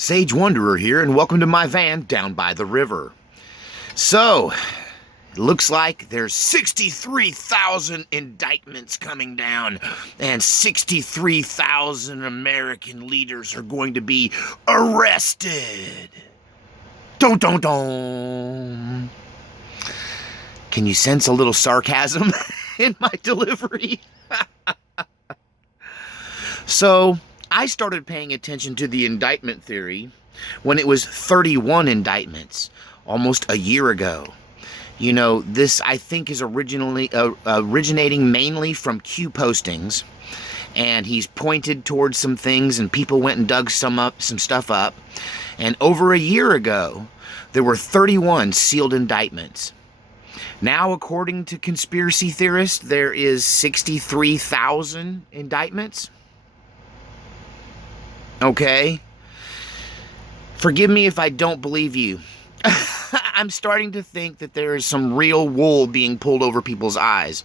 Sage Wanderer here, and welcome to my van down by the river. So, it looks like there's 63,000 indictments coming down, and 63,000 American leaders are going to be arrested. Dun dun dun. Can you sense a little sarcasm in my delivery? So, I started paying attention to the indictment theory when it was 31 indictments, almost a year ago. You know, this I think is originating mainly from Q postings, and he's pointed towards some things, and people went and dug some stuff up. And over a year ago, there were 31 sealed indictments. Now, according to conspiracy theorists, there is 63,000 indictments. Okay? Forgive me if I don't believe you. I'm starting to think that there is some real wool being pulled over people's eyes.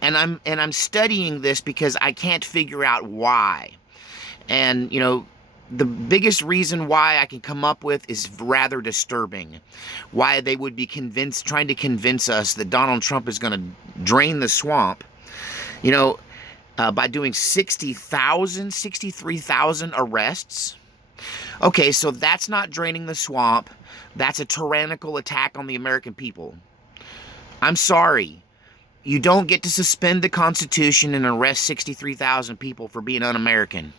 And I'm studying this because I can't figure out why. And, you know, the biggest reason why I can come up with is rather disturbing. Why they would be trying to convince us that Donald Trump is going to drain the swamp. You know, by doing 63,000 arrests. Okay, so that's not draining the swamp. That's a tyrannical attack on the American people. I'm sorry. You don't get to suspend the Constitution and arrest 63,000 people for being un-American.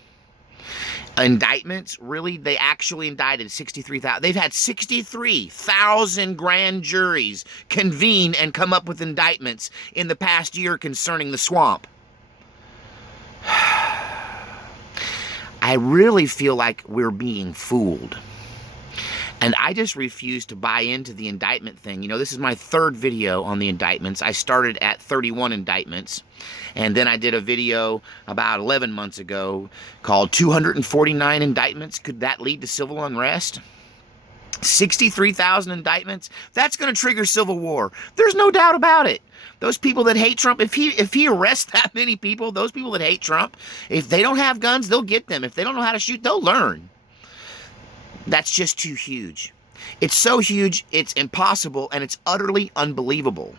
Indictments? Really? They actually indicted 63,000. They've had 63,000 grand juries convene and come up with indictments in the past year concerning the swamp. I really feel like we're being fooled. And I just refuse to buy into the indictment thing. You know, this is my third video on the indictments. I started at 31 indictments. And then I did a video about 11 months ago called 249 Indictments. Could that lead to civil unrest? 63,000 indictments? That's going to trigger civil war. There's no doubt about it. Those people that hate Trump, if he arrests that many people, those people that hate Trump, if they don't have guns, they'll get them. If they don't know how to shoot, they'll learn. That's just too huge. It's so huge, it's impossible, and it's utterly unbelievable.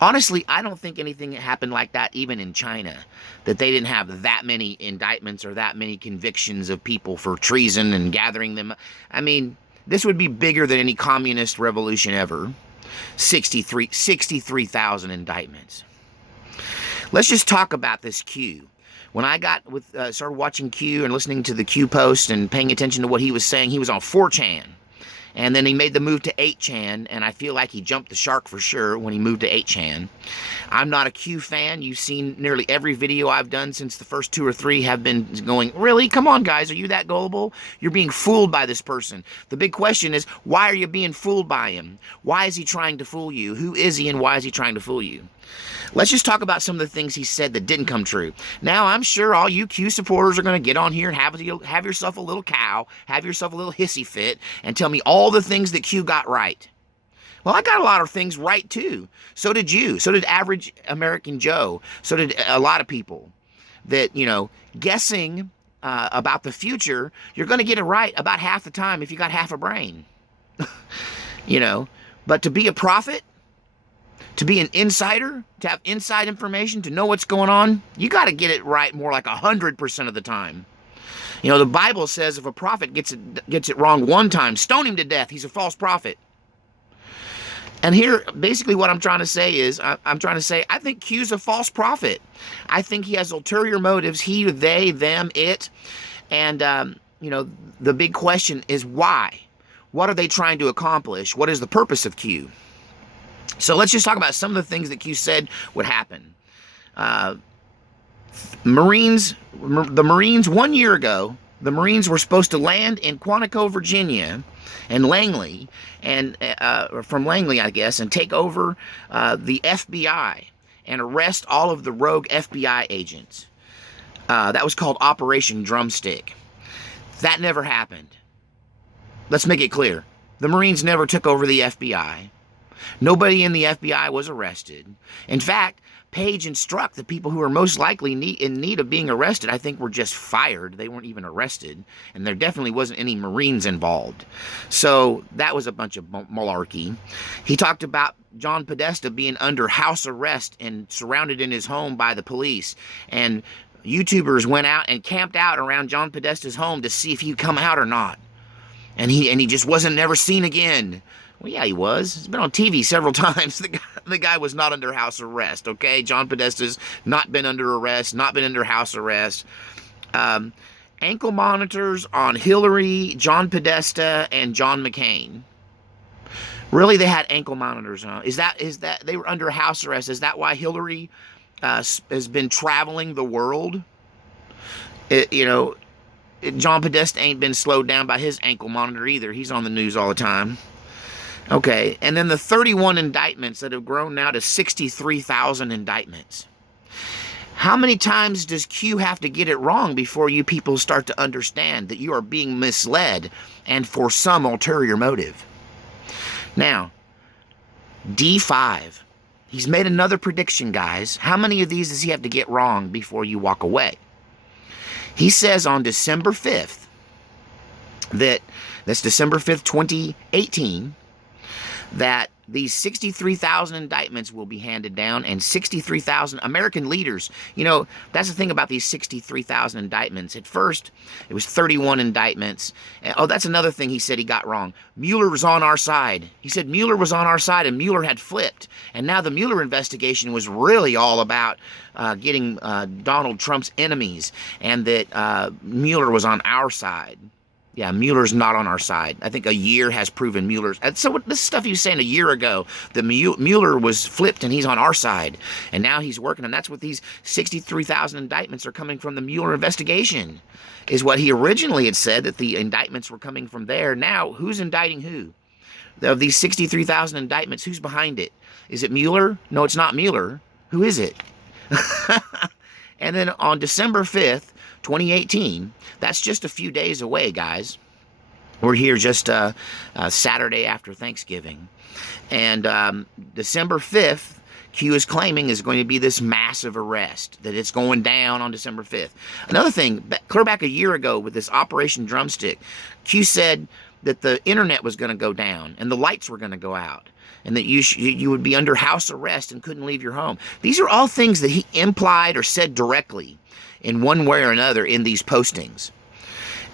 Honestly, I don't think anything happened like that even in China, that they didn't have that many indictments or that many convictions of people for treason and gathering them. I mean, this would be bigger than any communist revolution ever. 63,000 indictments. Let's just talk about this Q. When I started watching Q and listening to the Q post and paying attention to what he was saying, he was on 4chan. And then he made the move to 8chan, and I feel like he jumped the shark for sure when he moved to 8chan. I'm not a Q fan. You've seen nearly every video I've done since the first 2 or 3 have been going, really? Come on, guys. Are you that gullible? You're being fooled by this person. The big question is, why are you being fooled by him? Why is he trying to fool you? Who is he, and why is he trying to fool you? Let's just talk about some of the things he said that didn't come true. Now, I'm sure all you Q supporters are going to get on here and have yourself a little cow, have yourself a little hissy fit, and tell me all the things that Q got right. Well, I got a lot of things right, too. So did you. So did average American Joe. So did a lot of people. That, you know, guessing about the future, you're going to get it right about half the time if you got half a brain. You know, but to be a prophet, to be an insider, to have inside information, to know what's going on, you got to get it right more like 100% of the time. You know, the Bible says if a prophet gets it wrong one time, stone him to death. He's a false prophet. And here, basically what I'm trying to say is, I think Q's a false prophet. I think he has ulterior motives, he, they, them, it. And, you know, the big question is why? What are they trying to accomplish? What is the purpose of Q? So let's just talk about some of the things that Q said would happen. The Marines 1 year ago, the Marines were supposed to land in Quantico, Virginia, and Langley, and from Langley, I guess, and take over the FBI and arrest all of the rogue FBI agents. That was called Operation Drumstick. That never happened. Let's make it clear. The Marines never took over the FBI. Nobody in the FBI was arrested. In fact, Page and Strzok, the people who are most likely in need of being arrested, I think were just fired. They weren't even arrested. And there definitely wasn't any Marines involved. So that was a bunch of malarkey. He talked about John Podesta being under house arrest and surrounded in his home by the police. And YouTubers went out and camped out around John Podesta's home to see if he'd come out or not. And he just wasn't never seen again. Well, yeah, he was. He's been on TV several times. The guy was not under house arrest, okay? John Podesta's not been under arrest, not been under house arrest. Ankle monitors on Hillary, John Podesta, and John McCain. Really, they had ankle monitors on. Is that they were under house arrest? Is that why Hillary has been traveling the world? John Podesta ain't been slowed down by his ankle monitor either. He's on the news all the time. Okay, and then the 31 indictments that have grown now to 63,000 indictments. How many times does Q have to get it wrong before you people start to understand that you are being misled and for some ulterior motive? Now, D-5. He's made another prediction, guys. How many of these does he have to get wrong before you walk away? He says on December 5th, that's December 5th, 2018, that these 63,000 indictments will be handed down, and 63,000 American leaders. That's the thing about these 63,000 indictments. At first, it was 31 indictments. And, that's another thing he said he got wrong. Mueller was on our side. He said Mueller was on our side, and Mueller had flipped. And now the Mueller investigation was really all about getting Donald Trump's enemies, and that Mueller was on our side. Yeah, Mueller's not on our side. I think a year has proven Mueller's. And so this stuff he was saying a year ago, that Mueller was flipped and he's on our side. And now he's working, and that's what these 63,000 indictments are coming from, the Mueller investigation, is what he originally had said, that the indictments were coming from there. Now, who's indicting who? Of these 63,000 indictments, who's behind it? Is it Mueller? No, it's not Mueller. Who is it? And then on December 5th, 2018, that's just a few days away, guys. We're here just Saturday after Thanksgiving. And December 5th, Q is claiming is going to be this massive arrest, that it's going down on December 5th. Another thing, clear back a year ago with this Operation Drumstick, Q said that the internet was going to go down and the lights were going to go out, and that you would be under house arrest and couldn't leave your home. These are all things that he implied or said directly in one way or another in these postings.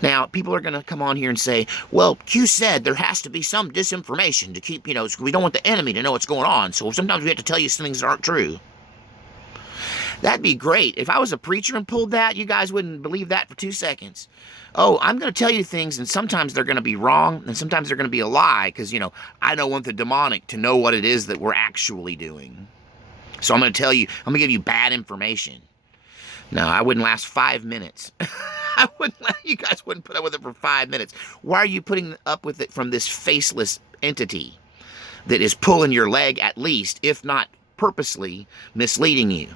Now, people are going to come on here and say, well, Q said there has to be some disinformation to keep, we don't want the enemy to know what's going on, so sometimes we have to tell you some things that aren't true. That'd be great. If I was a preacher and pulled that, you guys wouldn't believe that for 2 seconds. Oh, I'm going to tell you things, and sometimes they're going to be wrong, and sometimes they're going to be a lie, because, I don't want the demonic to know what it is that we're actually doing. So I'm going to tell you, I'm going to give you bad information. No, I wouldn't last 5 minutes. You guys wouldn't put up with it for 5 minutes. Why are you putting up with it from this faceless entity that is pulling your leg, at least, if not purposely misleading you?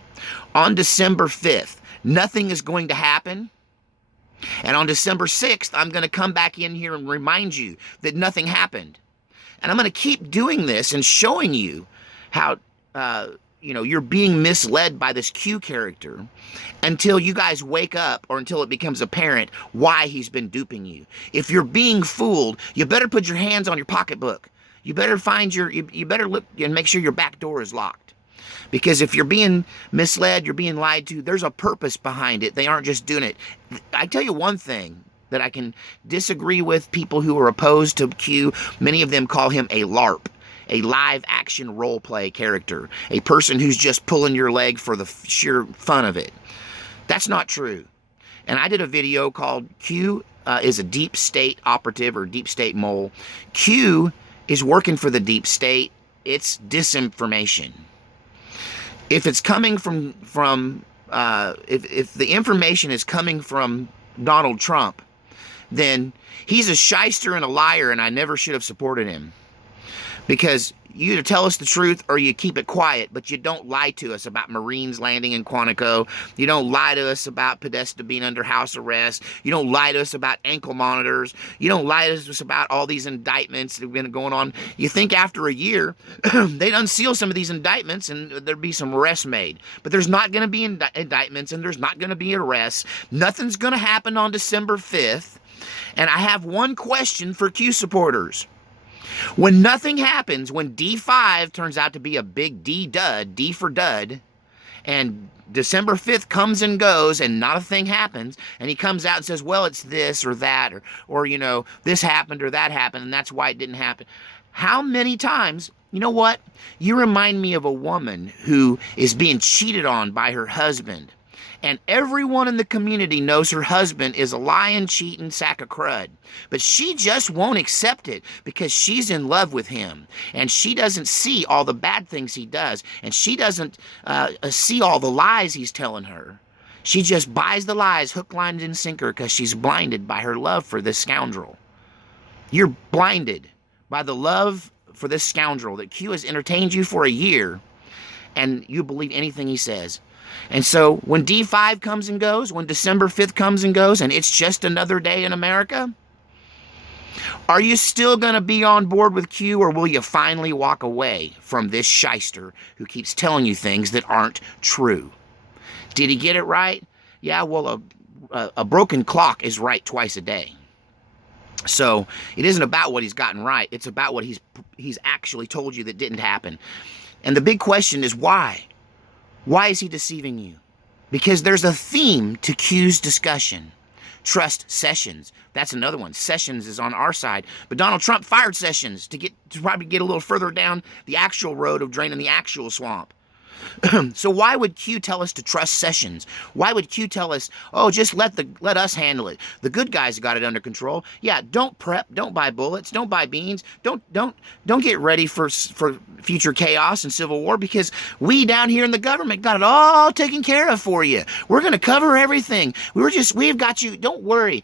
On December 5th, nothing is going to happen. And on December 6th, I'm going to come back in here and remind you that nothing happened. And I'm going to keep doing this and showing you how, you're being misled by this Q character until you guys wake up, or until it becomes apparent why he's been duping you. If you're being fooled, you better put your hands on your pocketbook. You better you better look and make sure your back door is locked. Because if you're being misled, you're being lied to, there's a purpose behind it. They aren't just doing it. I tell you one thing that I can disagree with people who are opposed to Q. Many of them call him a LARP, a live action role play character, a person who's just pulling your leg for the sheer fun of it. That's not true. And I did a video called Q is a deep state operative or deep state mole. Q is working for the deep state. It's disinformation. If it's coming if the information is coming from Donald Trump, then he's a shyster and a liar, and I never should have supported him. Because you either tell us the truth or you keep it quiet, but you don't lie to us about Marines landing in Quantico. You don't lie to us about Podesta being under house arrest. You don't lie to us about ankle monitors. You don't lie to us about all these indictments that have been going on. You think after a year, they'd unseal some of these indictments and there'd be some arrests made. But there's not going to be indictments and there's not going to be arrests. Nothing's going to happen on December 5th. And I have one question for Q supporters. When nothing happens, when D-5 turns out to be a big D-dud, D for dud, and December 5th comes and goes and not a thing happens, and he comes out and says, well, it's this or that, or you know, this happened or that happened, and that's why it didn't happen. How many times, you know what? You remind me of a woman who is being cheated on by her husband. And everyone in the community knows her husband is a lying, cheating sack of crud. But she just won't accept it because she's in love with him. And she doesn't see all the bad things he does. And she doesn't see all the lies he's telling her. She just buys the lies hook, line, and sinker because she's blinded by her love for this scoundrel. You're blinded by the love for this scoundrel that Q has entertained you for a year. And you believe anything he says. And so when D-5 comes and goes, when December 5th comes and goes, and it's just another day in America, are you still going to be on board with Q, or will you finally walk away from this shyster who keeps telling you things that aren't true? Did he get it right? Yeah, well, a broken clock is right twice a day. So it isn't about what he's gotten right. It's about what he's actually told you that didn't happen. And the big question is why? Why is he deceiving you? Because there's a theme to Q's discussion. Trust Sessions. That's another one. Sessions is on our side. But Donald Trump fired Sessions to probably get a little further down the actual road of draining the actual swamp. So why would Q tell us to trust Sessions? Why would Q tell us, oh, just let us handle it? The good guys got it under control. Yeah, don't prep, don't buy bullets, don't buy beans, don't get ready for future chaos and civil war, because we down here in the government got it all taken care of for you. We're gonna cover everything. We've got you. Don't worry,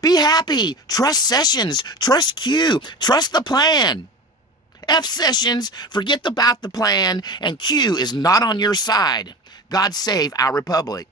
be happy. Trust Sessions, trust Q, trust the plan. F Sessions, forget about the plan, and Q is not on your side. God save our republic.